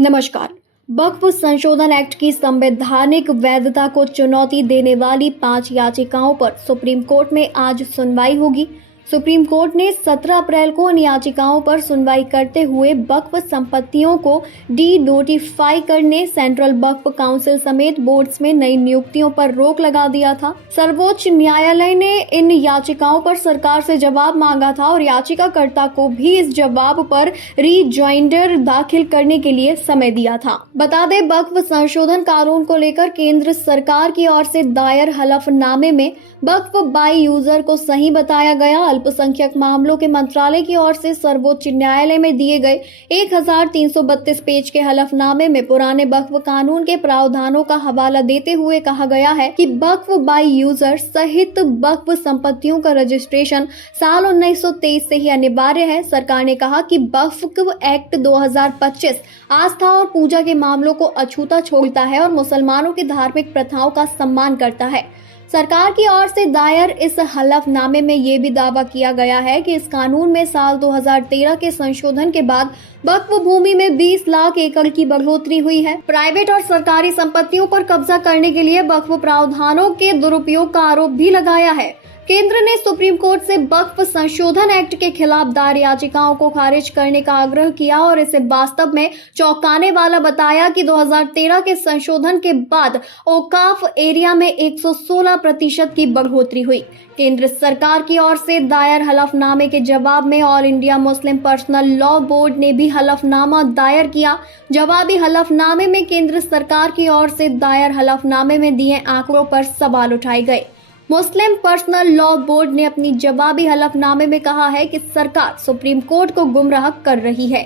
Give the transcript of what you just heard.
नमस्कार। वक्फ संशोधन एक्ट की संवैधानिक वैधता को चुनौती देने वाली 5 याचिकाओं पर सुप्रीम कोर्ट में आज सुनवाई होगी। सुप्रीम कोर्ट ने 17 अप्रैल को इन याचिकाओं पर सुनवाई करते हुए वक्फ संपत्तियों को डी नोटिफाई करने, सेंट्रल वक्फ काउंसिल समेत बोर्ड्स में नई नियुक्तियों पर रोक लगा दिया था। सर्वोच्च न्यायालय ने इन याचिकाओं पर सरकार से जवाब मांगा था और याचिकाकर्ता को भी इस जवाब पर रीजॉइंडर दाखिल करने के लिए समय दिया था। बता दें, वक्फ संशोधन कानून को लेकर केंद्र सरकार की ओर से दायर हलफनामे में वक्फ बाय यूजर को सही बताया गया। अल्पसंख्यक मामलों के मंत्रालय की ओर से सर्वोच्च न्यायालय में दिए गए 1332 पेज के हलफनामे में पुराने वक्फ कानून के प्रावधानों का हवाला देते हुए कहा गया है कि वक्फ बाय यूजर सहित वक्फ संपत्तियों का रजिस्ट्रेशन साल 1923 से ही अनिवार्य है। सरकार ने कहा कि वक्फ एक्ट 2025 आस्था और पूजा के मामलों को अछूता छोड़ता है और मुसलमानों की धार्मिक प्रथाओं का सम्मान करता है। सरकार की ओर से दायर इस हलफनामे में ये भी दावा किया गया है कि इस कानून में साल 2013 के संशोधन के बाद वक्फ भूमि में 20 लाख एकड़ की बढ़ोतरी हुई है। प्राइवेट और सरकारी संपत्तियों पर कब्जा करने के लिए वक्फ प्रावधानों के दुरुपयोग का आरोप भी लगाया है। केंद्र ने सुप्रीम कोर्ट से वक्फ संशोधन एक्ट के खिलाफ दायर याचिकाओं को खारिज करने का आग्रह किया और इसे वास्तव में चौंकाने वाला बताया कि 2013 के संशोधन के बाद औकाफ एरिया में 116% की बढ़ोतरी हुई। केंद्र सरकार की ओर से दायर हलफनामे के जवाब में all India Muslim personal law board ने भी हलफनामा दायर किया। जवाबी हलफनामे में केंद्र सरकार की ओर से दायर हलफनामे में दिए आंकड़ों पर सवाल उठाए गए। मुस्लिम पर्सनल लॉ बोर्ड ने अपनी जवाबी हलफनामे में कहा है कि सरकार सुप्रीम कोर्ट को गुमराह कर रही है।